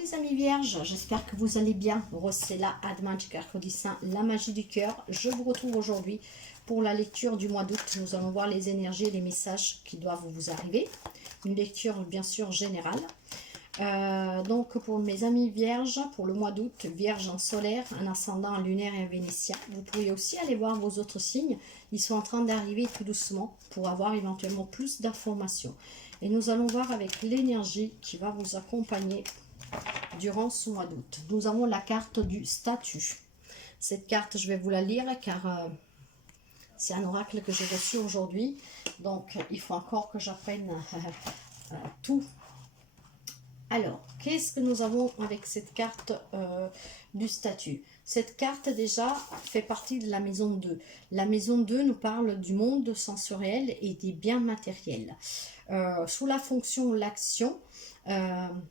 les amis vierges, j'espère que vous allez bien. C'est la Admanche Saint, la magie du cœur. Je vous retrouve aujourd'hui pour la lecture du mois d'août. Nous allons voir les énergies et les messages qui doivent vous arriver. Une lecture bien sûr générale. Donc pour mes amis vierges, pour le mois d'août, vierge en solaire, un ascendant lunaire et un vénitien. Vous pouvez aussi aller voir vos autres signes. Ils sont en train d'arriver tout doucement pour avoir éventuellement plus d'informations. Et nous allons voir avec l'énergie qui va vous accompagner durant ce mois d'août. Nous avons la carte du statut. Cette carte, je vais vous la lire car c'est un oracle que j'ai reçu aujourd'hui. Donc, il faut encore que j'apprenne tout. Alors, qu'est-ce que nous avons avec cette carte du statut? Cette carte déjà fait partie de la maison 2. La maison 2 nous parle du monde sensoriel et des biens matériels. Sous la fonction l'action,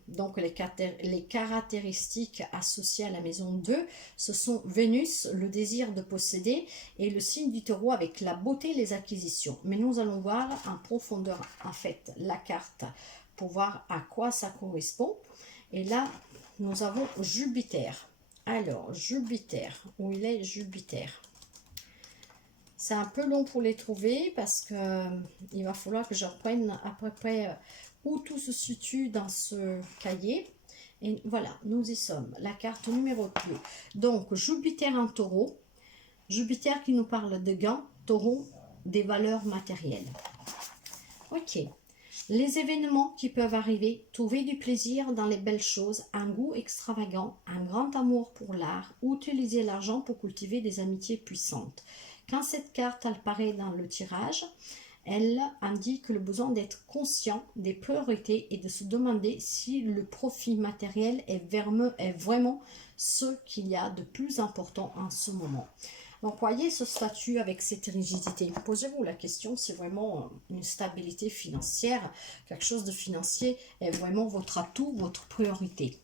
donc les caractéristiques associées à la maison 2, ce sont Vénus, le désir de posséder, et le signe du taureau avec la beauté et les acquisitions. Mais nous allons voir en profondeur en fait la carte pour voir à quoi ça correspond. Et là, nous avons Jupiter. Alors, Jupiter, où il est Jupiter? C'est un peu long pour les trouver parce que il va falloir que j'apprenne à peu près où tout se situe dans ce cahier. Et voilà, nous y sommes. La carte numéro 2. Donc, Jupiter en taureau. Jupiter qui nous parle de gants, taureau, des valeurs matérielles. Ok. Les événements qui peuvent arriver, trouver du plaisir dans les belles choses, un goût extravagant, un grand amour pour l'art, utiliser l'argent pour cultiver des amitiés puissantes. Quand cette carte apparaît dans le tirage, elle indique le besoin d'être conscient des priorités et de se demander si le profit matériel est vraiment ce qu'il y a de plus important en ce moment. Donc, voyez ce statut avec cette rigidité. Posez-vous la question si vraiment une stabilité financière, quelque chose de financier est vraiment votre atout, votre priorité.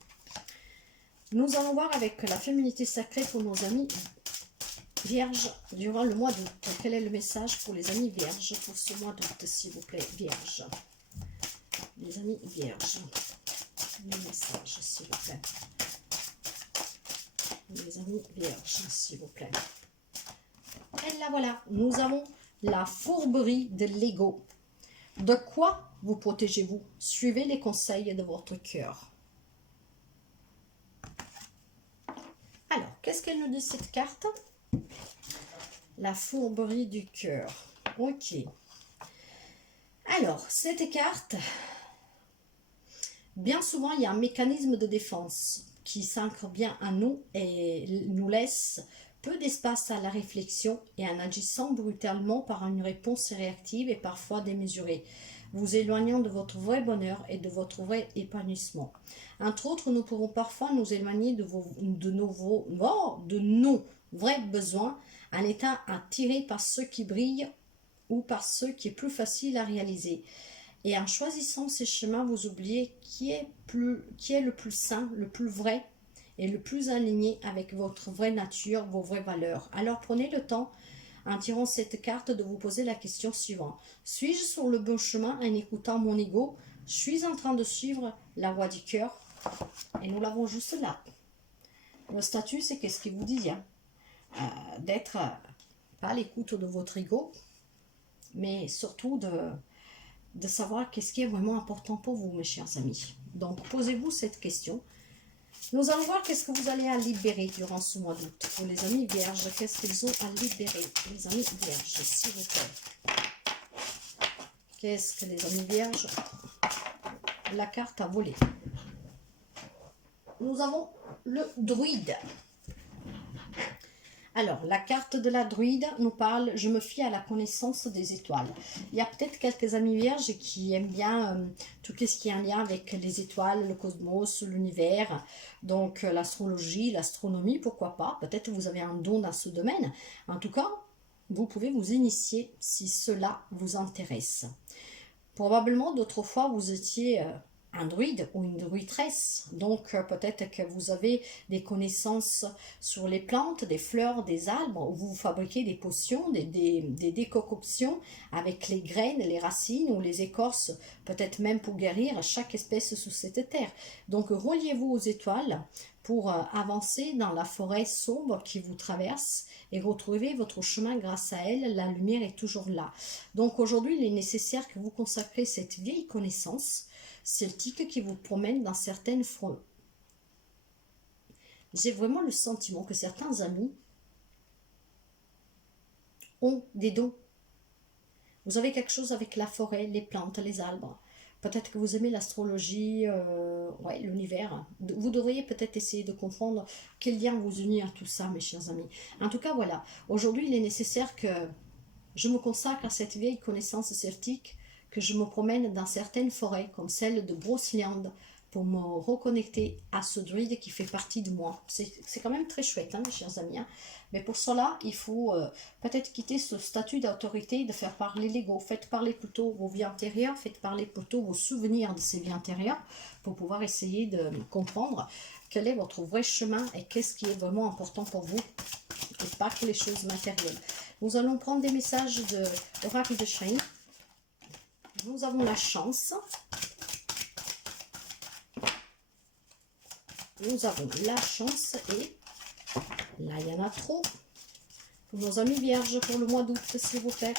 Nous allons voir avec la féminité sacrée pour nos amis vierges durant le mois d'août. Quel est le message pour les amis vierges pour ce mois d'août, s'il vous plaît, vierges? Les amis vierges, le message, s'il vous plaît. Les amis vierges, s'il vous plaît. Et là voilà, nous avons la fourberie de l'ego. De quoi vous protégez-vous? Suivez les conseils de votre cœur. Alors, qu'est-ce qu'elle nous dit cette carte? La fourberie du cœur. Ok. Alors, cette carte, bien souvent, il y a un mécanisme de défense qui s'ancre bien à nous et nous laisse peu d'espace à la réflexion et en agissant brutalement par une réponse réactive et parfois démesurée, vous éloignant de votre vrai bonheur et de votre vrai épanouissement. Entre autres, nous pourrons parfois nous éloigner de nos vrais besoins en étant attirés par ceux qui brillent ou par ceux qui est plus facile à réaliser. Et en choisissant ces chemins, vous oubliez qui est le plus sain, le plus vrai, et le plus aligné avec votre vraie nature, vos vraies valeurs. Alors prenez le temps, en tirant cette carte, de vous poser la question suivante. Suis-je sur le bon chemin en écoutant mon ego? Je suis en train de suivre la voie du cœur? Et nous l'avons juste là. Le statut, c'est qu'est-ce qu'il vous dit, hein? D'être pas à l'écoute de votre ego, mais surtout de savoir qu'est-ce qui est vraiment important pour vous, mes chers amis. Donc, posez-vous cette question. Nous allons voir qu'est-ce que vous allez à libérer durant ce mois d'août. Pour les amis vierges, qu'est-ce qu'ils ont à libérer, les amis vierges, s'il vous plaît. Qu'est-ce que les amis vierges, la carte à voler. Nous avons le druide. Alors, la carte de la druide nous parle « Je me fie à la connaissance des étoiles ». Il y a peut-être quelques amis vierges qui aiment bien tout ce qui est en lien avec les étoiles, le cosmos, l'univers, donc l'astrologie, l'astronomie, pourquoi pas. Peut-être que vous avez un don dans ce domaine. En tout cas, vous pouvez vous initier si cela vous intéresse. Probablement, d'autres fois, vous étiez un druide ou une druidresse. Donc peut-être que vous avez des connaissances sur les plantes, des fleurs, des arbres, où vous fabriquez des potions, des décoctions avec les graines, les racines ou les écorces, peut-être même pour guérir chaque espèce sous cette terre. Donc reliez-vous aux étoiles pour avancer dans la forêt sombre qui vous traverse et retrouver votre chemin grâce à elle. La lumière est toujours là. Donc aujourd'hui, il est nécessaire que vous consacriez cette vieille connaissance celtique qui vous promène dans certaines forêts. J'ai vraiment le sentiment que certains amis ont des dons. Vous avez quelque chose avec la forêt, les plantes, les arbres. Peut-être que vous aimez l'astrologie, ouais, l'univers. Vous devriez peut-être essayer de comprendre quel lien vous unit à tout ça, mes chers amis. En tout cas, voilà. Aujourd'hui, il est nécessaire que je me consacre à cette vieille connaissance celtique, que je me promène dans certaines forêts, comme celle de Brocéliande, pour me reconnecter à ce druide qui fait partie de moi. C'est quand même très chouette, hein, mes chers amis. Hein. Mais pour cela, il faut peut-être quitter ce statut d'autorité, de faire parler l'ego. Faites parler plutôt vos vies antérieures, faites parler plutôt vos souvenirs de ces vies antérieures, pour pouvoir essayer de comprendre quel est votre vrai chemin et qu'est-ce qui est vraiment important pour vous, et pas que les choses matérielles. Nous allons prendre des messages de l'oracle de Shane. Nous avons la chance. Nous avons la chance et là, il y en a trop. Pour nos amis vierges pour le mois d'août, s'il vous plaît.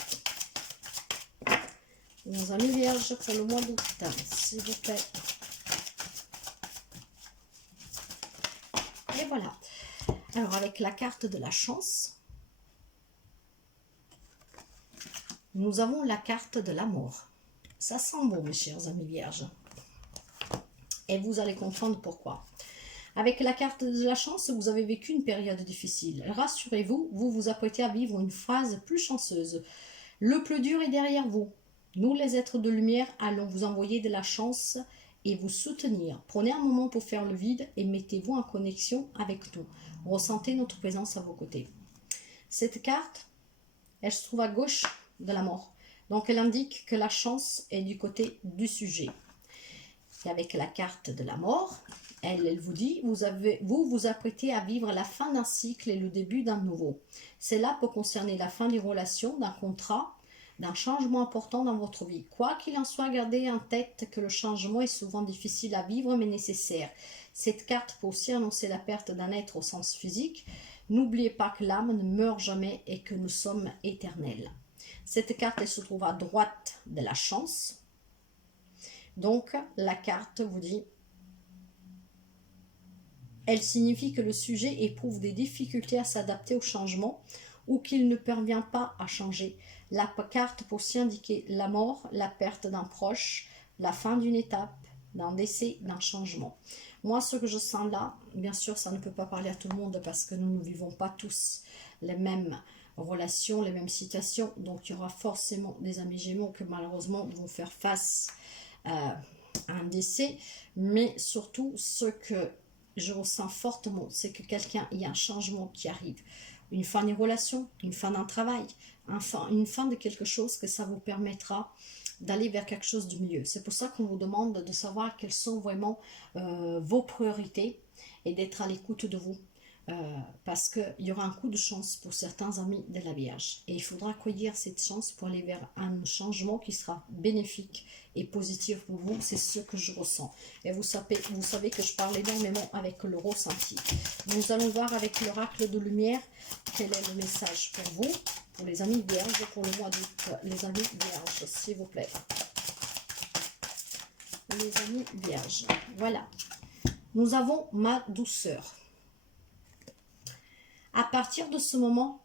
Nos amis vierges pour le mois d'août, s'il vous plaît. Et voilà. Alors, avec la carte de la chance, nous avons la carte de la mort. Ça sent bon, mes chers amis vierges. Et vous allez comprendre pourquoi. Avec la carte de la chance, vous avez vécu une période difficile. Rassurez-vous, vous vous apprêtez à vivre une phase plus chanceuse. Le plus dur est derrière vous. Nous, les êtres de lumière, allons vous envoyer de la chance et vous soutenir. Prenez un moment pour faire le vide et mettez-vous en connexion avec nous. Ressentez notre présence à vos côtés. Cette carte, elle se trouve à gauche de la mort. Donc, elle indique que la chance est du côté du sujet. Et avec la carte de la mort, elle vous dit, vous apprêtez à vivre la fin d'un cycle et le début d'un nouveau. Cela peut concerner la fin des relations, d'un contrat, d'un changement important dans votre vie. Quoi qu'il en soit, gardez en tête que le changement est souvent difficile à vivre mais nécessaire. Cette carte peut aussi annoncer la perte d'un être au sens physique. N'oubliez pas que l'âme ne meurt jamais et que nous sommes éternels. Cette carte, elle se trouve à droite de la chance. Donc, la carte vous dit, elle signifie que le sujet éprouve des difficultés à s'adapter au changement ou qu'il ne parvient pas à changer. La carte peut aussi indiquer la mort, la perte d'un proche, la fin d'une étape, d'un décès, d'un changement. Moi, ce que je sens là, bien sûr, ça ne peut pas parler à tout le monde parce que nous ne vivons pas tous les mêmes relations, les mêmes situations. Donc, il y aura forcément des amis Gémeaux que malheureusement vont faire face à un décès. Mais surtout, ce que je ressens fortement, c'est que il y a un changement qui arrive. Une fin d'une relation, une fin d'un travail, une fin de quelque chose que ça vous permettra d'aller vers quelque chose de mieux. C'est pour ça qu'on vous demande de savoir quelles sont vraiment vos priorités et d'être à l'écoute de vous. Parce qu'il y aura un coup de chance pour certains amis de la Vierge. Et il faudra accueillir cette chance pour aller vers un changement qui sera bénéfique et positif pour vous. C'est ce que je ressens. Et vous savez que je parle énormément avec le ressenti. Nous allons voir avec l'oracle de lumière quel est le message pour vous, pour les amis Vierges, pour le mois d'août. Les amis Vierges, s'il vous plaît. Les amis Vierges. Voilà. Nous avons ma douceur. À partir de ce moment,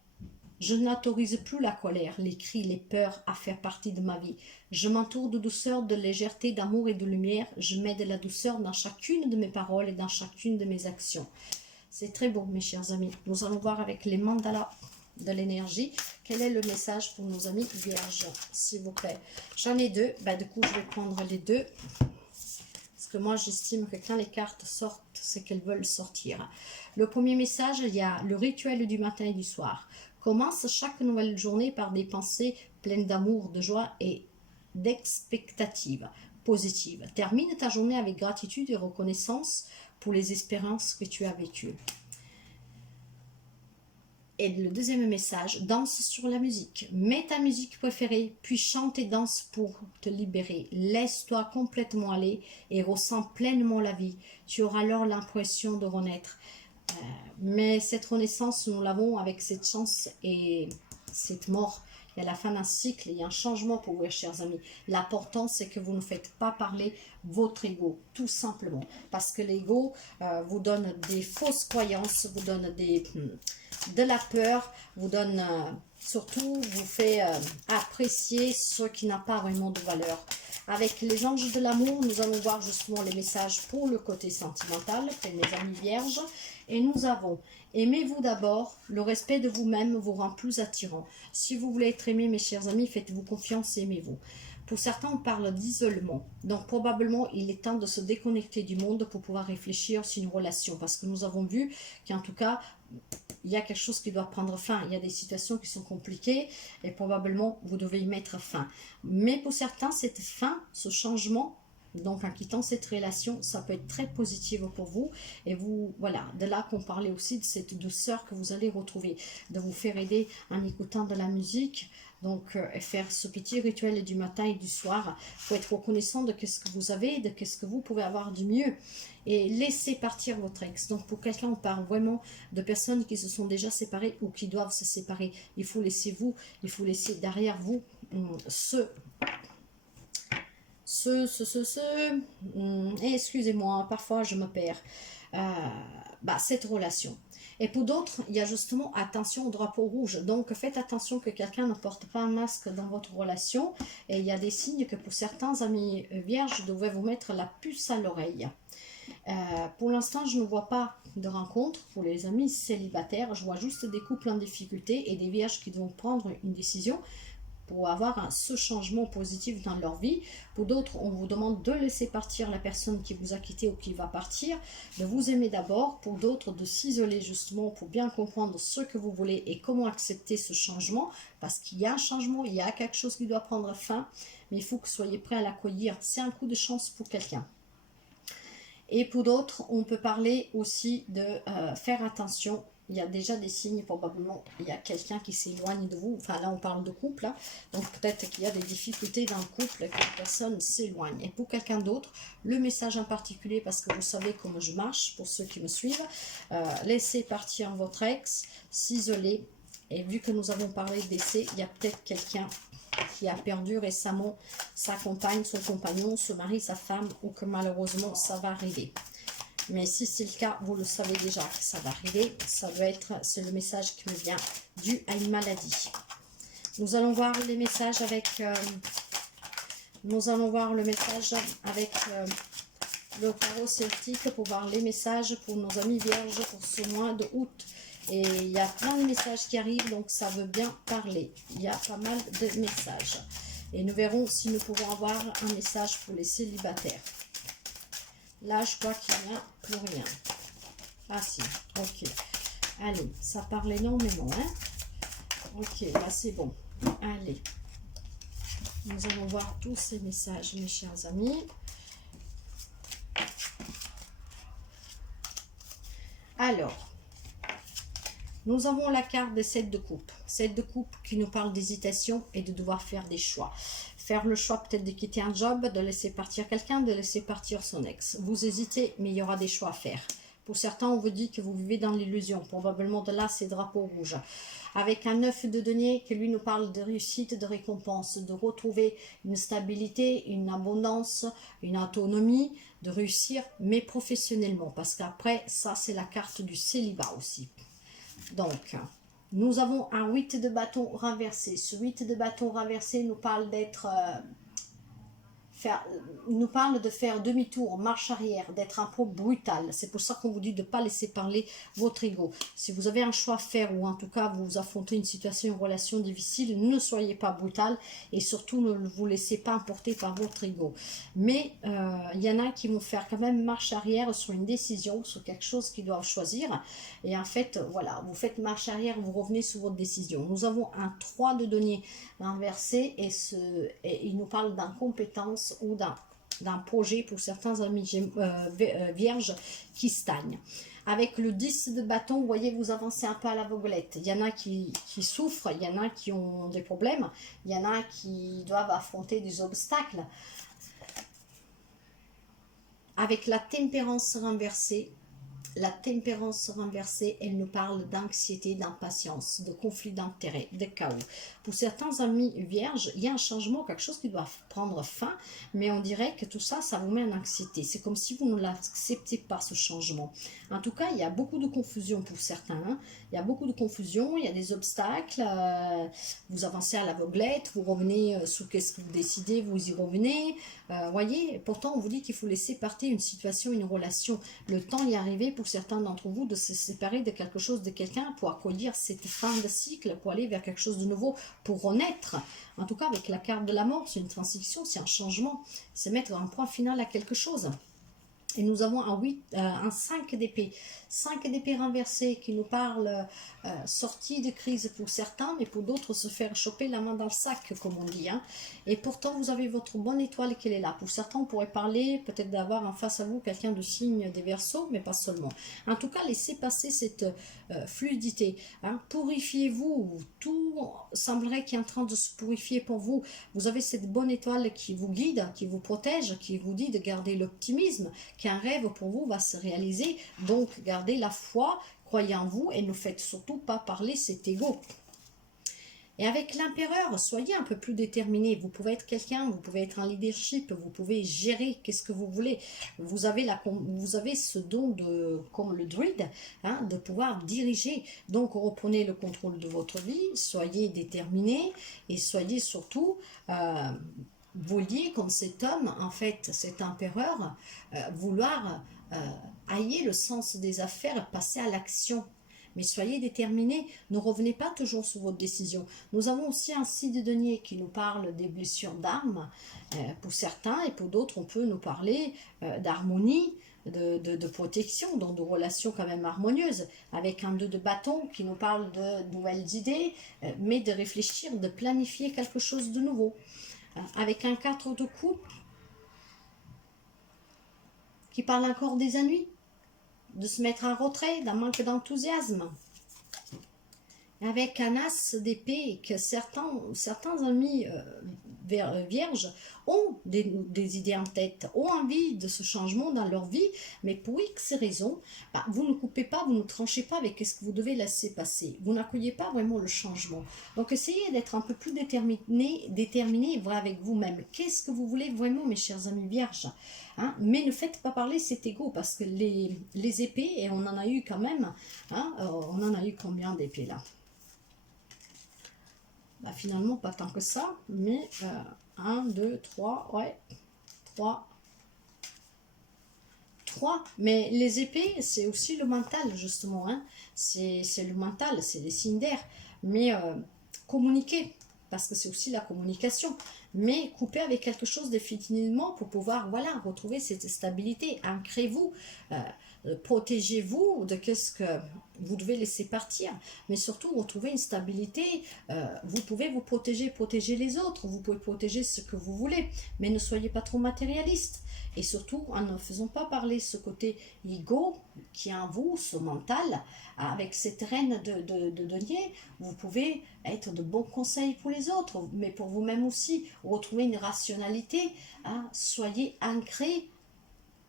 je n'autorise plus la colère, les cris, les peurs à faire partie de ma vie. Je m'entoure de douceur, de légèreté, d'amour et de lumière. Je mets de la douceur dans chacune de mes paroles et dans chacune de mes actions. C'est très beau, mes chers amis. Nous allons voir avec les mandalas de l'énergie quel est le message pour nos amis vierges, s'il vous plaît. J'en ai deux. Du coup, je vais prendre les deux. Parce que moi, j'estime que quand les cartes sortent, c'est qu'elles veulent sortir. Le premier message, il y a le rituel du matin et du soir. Commence chaque nouvelle journée par des pensées pleines d'amour, de joie et d'expectative. positive. Termine ta journée avec gratitude et reconnaissance pour les expériences que tu as vécues. Et le deuxième message, danse sur la musique. Mets ta musique préférée, puis chante et danse pour te libérer. Laisse-toi complètement aller et ressens pleinement la vie. Tu auras alors l'impression de renaître. Mais cette renaissance, nous l'avons avec cette chance et cette mort. Il y a la fin d'un cycle, il y a un changement pour vous, chers amis. L'important, c'est que vous ne faites pas parler votre ego, tout simplement. Parce que l'ego vous donne des fausses croyances, vous donne de la peur, vous donne surtout, vous fait apprécier ce qui n'a pas vraiment de valeur. Avec les anges de l'amour, nous allons voir justement les messages pour le côté sentimental, pour mes amis vierges. Et nous avons, aimez-vous d'abord, le respect de vous-même vous rend plus attirant. Si vous voulez être aimé, mes chers amis, faites-vous confiance et aimez-vous. Pour certains, on parle d'isolement. Donc, probablement, il est temps de se déconnecter du monde pour pouvoir réfléchir sur une relation. Parce que nous avons vu qu'en tout cas, il y a quelque chose qui doit prendre fin. Il y a des situations qui sont compliquées et probablement, vous devez y mettre fin. Mais pour certains, cette fin, ce changement, donc en quittant cette relation, ça peut être très positif pour vous. Et vous, voilà, de là qu'on parlait aussi de cette douceur que vous allez retrouver. De vous faire aider en écoutant de la musique. Donc, faire ce petit rituel du matin et du soir pour être reconnaissant de ce que vous avez, de ce que vous pouvez avoir du mieux. Et laissez partir votre ex. Donc, pour quelqu'un, on parle vraiment de personnes qui se sont déjà séparées ou qui doivent se séparer. Il faut laisser derrière vous excusez-moi, parfois je me perds, cette relation. Et pour d'autres, il y a justement attention au drapeau rouge. Donc faites attention que quelqu'un ne porte pas un masque dans votre relation. Et il y a des signes que pour certains amis vierges, devraient vous mettre la puce à l'oreille. Pour l'instant, je ne vois pas de rencontre pour les amis célibataires. Je vois juste des couples en difficulté et des vierges qui vont prendre une décision pour avoir ce changement positif dans leur vie. Pour d'autres, on vous demande de laisser partir la personne qui vous a quitté ou qui va partir, de vous aimer d'abord. Pour d'autres, de s'isoler justement pour bien comprendre ce que vous voulez et comment accepter ce changement, parce qu'il y a un changement, il y a quelque chose qui doit prendre fin, mais il faut que vous soyez prêts à l'accueillir. C'est un coup de chance pour quelqu'un. Et pour d'autres, on peut parler aussi de faire attention. Il y a déjà des signes, probablement, il y a quelqu'un qui s'éloigne de vous. Enfin, là, on parle de couple. Hein. Donc, peut-être qu'il y a des difficultés dans le couple, que la personne s'éloigne. Et pour quelqu'un d'autre, le message en particulier, parce que vous savez comment je marche, pour ceux qui me suivent, laissez partir votre ex, s'isoler. Et vu que nous avons parlé de décès, il y a peut-être quelqu'un qui a perdu récemment sa compagne, son compagnon, son mari, sa femme, ou que malheureusement, ça va arriver. Mais si c'est le cas, vous le savez déjà que ça va arriver. Ça doit être, c'est le message qui me vient dû à une maladie. Nous allons voir les messages avec, le tarot celtique pour voir les messages pour nos amis vierges pour ce mois de août. Et il y a plein de messages qui arrivent, donc ça veut bien parler. Il y a pas mal de messages. Et nous verrons si nous pouvons avoir un message pour les célibataires. Là, je crois qu'il n'y a plus rien. Ah si, ok. Allez, ça parle énormément, hein. Ok, là c'est bon. Allez. Nous allons voir tous ces messages, mes chers amis. Alors, nous avons la carte des 7 de coupe. 7 de coupe qui nous parle d'hésitation et de devoir faire des choix. Faire le choix peut-être de quitter un job, de laisser partir quelqu'un, de laisser partir son ex. Vous hésitez, mais il y aura des choix à faire. Pour certains, on vous dit que vous vivez dans l'illusion. Probablement de là, c'est drapeau rouge. Avec un 9 de denier qui lui nous parle de réussite, de récompense, de retrouver une stabilité, une abondance, une autonomie, de réussir, mais professionnellement. Parce qu'après, ça, c'est la carte du célibat aussi. Donc, nous avons un 8 de bâton renversé. Ce 8 de bâton renversé nous parle de faire demi-tour, marche arrière, d'être un peu brutal. C'est pour ça qu'on vous dit de ne pas laisser parler votre ego. Si vous avez un choix à faire ou en tout cas vous affrontez une situation, une relation difficile, ne soyez pas brutal et surtout ne vous laissez pas emporter par votre ego. Mais il y en a qui vont faire quand même marche arrière sur une décision, sur quelque chose qu'ils doivent choisir. Et en fait, voilà, vous faites marche arrière, vous revenez sur votre décision. Nous avons un 3 de denier inversé et il nous parle d'incompétence ou d'un projet pour certains amis vierges qui stagnent. Avec le 10 de bâton, vous voyez, vous avancez un peu à l'aveuglette. Il y en a qui souffrent, il y en a qui ont des problèmes, il y en a qui doivent affronter des obstacles. Avec la tempérance renversée, elle nous parle d'anxiété, d'impatience, de conflit d'intérêts, de chaos. Pour certains amis vierges, il y a un changement, quelque chose qui doit prendre fin, mais on dirait que tout ça, ça vous met en anxiété. C'est comme si vous ne l'acceptez pas, ce changement. En tout cas, il y a beaucoup de confusion pour certains. Hein. Il y a beaucoup de confusion, il y a des obstacles. Vous avancez à l'aveuglette, vous revenez sous qu'est-ce que vous décidez, vous y revenez. Voyez, pourtant, on vous dit qu'il faut laisser partir une situation, une relation. Le temps y est arrivé pour certains d'entre vous de se séparer de quelque chose, de quelqu'un, pour accueillir cette fin de cycle, pour aller vers quelque chose de nouveau, pour renaître. En tout cas, avec la carte de la mort, c'est une transition, c'est un changement, c'est mettre un point final à quelque chose. Et nous avons un 5 d'épée. 5 d'épée renversé qui nous parle sortie de crise pour certains, mais pour d'autres se faire choper la main dans le sac, comme on dit. Hein. Et pourtant, vous avez votre bonne étoile qui est là. Pour certains, on pourrait parler peut-être d'avoir en face à vous quelqu'un de signe des Verseaux, mais pas seulement. En tout cas, laissez passer cette fluidité. Hein. Purifiez-vous. Tout semblerait qu'il est en train de se purifier pour vous. Vous avez cette bonne étoile qui vous guide, qui vous protège, qui vous dit de garder l'optimisme, qu'un rêve pour vous va se réaliser. Donc, gardez la foi, croyez en vous et ne faites surtout pas parler cet ego. Et avec l'empereur, soyez un peu plus déterminé. Vous pouvez être quelqu'un, vous pouvez être un leadership, vous pouvez gérer qu'est-ce que vous voulez. Vous avez ce don, comme le druide, hein, de pouvoir diriger. Donc, reprenez le contrôle de votre vie, soyez déterminé et soyez surtout... vouliez, comme cet homme, en fait, cet empereur, vouloir haïr le sens des affaires, passer à l'action. Mais soyez déterminés, ne revenez pas toujours sur votre décision. Nous avons aussi un 6 de denier qui nous parle des blessures d'âme, pour certains, et pour d'autres, on peut nous parler d'harmonie, de protection, donc de relations quand même harmonieuses, avec un 2 de bâton qui nous parle de nouvelles idées, mais de réfléchir, de planifier quelque chose de nouveau. Avec un 4 de coupe qui parle encore des ennuis, de se mettre en retrait, d'un manque d'enthousiasme. Avec un as d'épée que certains amis vierges ont des idées en tête, ont envie de ce changement dans leur vie, mais pour X raisons, vous ne coupez pas, vous ne tranchez pas avec ce que vous devez laisser passer. Vous n'accueillez pas vraiment le changement. Donc essayez d'être un peu plus déterminé vrai avec vous-même. Qu'est-ce que vous voulez vraiment, mes chers amis vierges, hein? Mais ne faites pas parler cet ego, parce que les épées, et on en a eu quand même, hein, on en a eu combien d'épées là? Finalement, pas tant que ça, mais 1, 2, 3, ouais, 3. Mais les épées, c'est aussi le mental, justement, hein. C'est le mental, c'est les signes d'air. Mais communiquer, parce que c'est aussi la communication. Mais couper avec quelque chose définitivement pour pouvoir, voilà, retrouver cette stabilité. Ancrez-vous, protégez-vous de ce que vous devez laisser partir, mais surtout retrouver une stabilité. Vous pouvez vous protéger les autres, vous pouvez protéger ce que vous voulez, mais ne soyez pas trop matérialiste. Et surtout, en ne faisant pas parler ce côté ego qui est en vous, ce mental, avec cette reine de denier, vous pouvez être de bons conseils pour les autres, mais pour vous-même aussi, retrouver une rationalité, hein, soyez ancrés,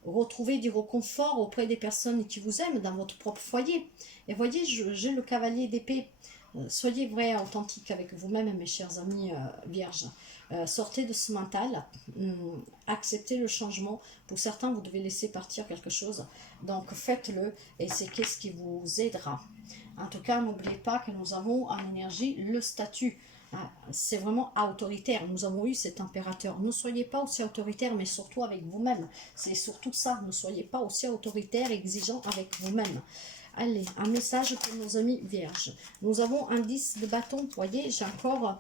retrouvez du réconfort auprès des personnes qui vous aiment dans votre propre foyer. Et voyez, j'ai le cavalier d'épée. Soyez vrai, authentique avec vous-même, mes chers amis vierges. Sortez de ce mental, acceptez le changement. Pour certains, vous devez laisser partir quelque chose. Donc faites-le et c'est qu'est-ce qui vous aidera. En tout cas, n'oubliez pas que nous avons en énergie le statut. C'est vraiment autoritaire. Nous avons eu cet impérateur. Ne soyez pas aussi autoritaire, mais surtout avec vous-même. C'est surtout ça. Ne soyez pas aussi autoritaire, exigeant avec vous-même. Allez, un message pour nos amis vierges. Nous avons un 10 de bâton. Vous voyez, j'ai encore...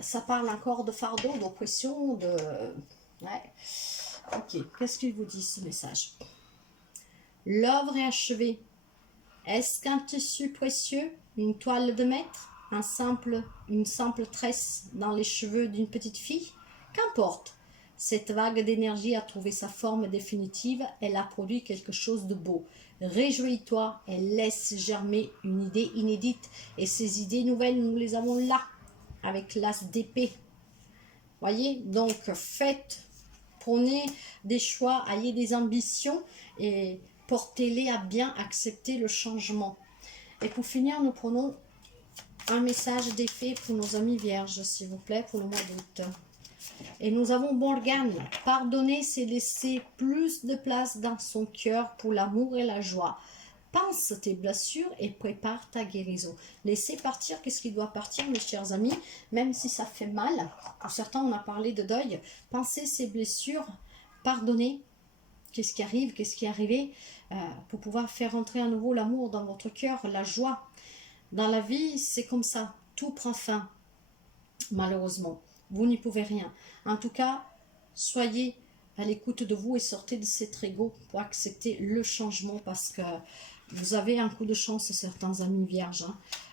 ça parle encore de fardeau, d'oppression, de... Ouais. Ok, qu'est-ce qu'il vous dit ce message? L'œuvre est achevée. Est-ce qu'un tissu précieux, une toile de maître, une simple tresse dans les cheveux d'une petite fille? Qu'importe. Cette vague d'énergie a trouvé sa forme définitive, elle a produit quelque chose de beau. Réjouis-toi, elle laisse germer une idée inédite. Et ces idées nouvelles, nous les avons là, avec l'as d'épée. Voyez, donc faites, prenez des choix, ayez des ambitions et portez-les à bien accepter le changement. Et pour finir, nous prenons un message d'effet pour nos amis vierges, s'il vous plaît, pour le mois d'août. Et nous avons Morgane. Pardonner, c'est laisser plus de place dans son cœur pour l'amour et la joie. Pense tes blessures et prépare ta guérison. Laissez partir qu'est-ce qui doit partir, mes chers amis, même si ça fait mal. Pour certains, on a parlé de deuil. Pensez ces blessures, pardonnez. Qu'est-ce qui arrive, qu'est-ce qui est arrivé, pour pouvoir faire entrer à nouveau l'amour dans votre cœur, la joie. Dans la vie, c'est comme ça. Tout prend fin, malheureusement. Vous n'y pouvez rien. En tout cas, soyez à l'écoute de vous et sortez de cet ego pour accepter le changement parce que vous avez un coup de chance, certains amis vierges.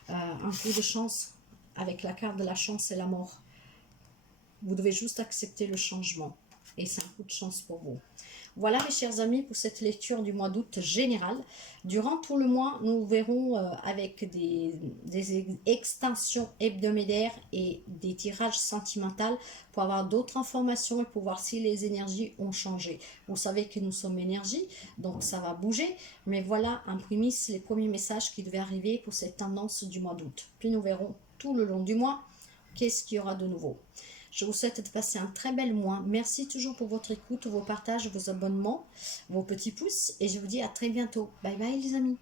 Un coup de chance avec la carte de la chance et la mort. Vous devez juste accepter le changement. Et c'est un coup de chance pour vous. Voilà mes chers amis pour cette lecture du mois d'août général. Durant tout le mois, nous verrons avec des extensions hebdomadaires et des tirages sentimentaux pour avoir d'autres informations et pour voir si les énergies ont changé. Vous savez que nous sommes énergie, donc ça va bouger. Mais voilà en prémisse les premiers messages qui devaient arriver pour cette tendance du mois d'août. Puis nous verrons tout le long du mois qu'est-ce qu'il y aura de nouveau. Je vous souhaite de passer un très bel mois. Merci toujours pour votre écoute, vos partages, vos abonnements, vos petits pouces. Et je vous dis à très bientôt. Bye bye les amis.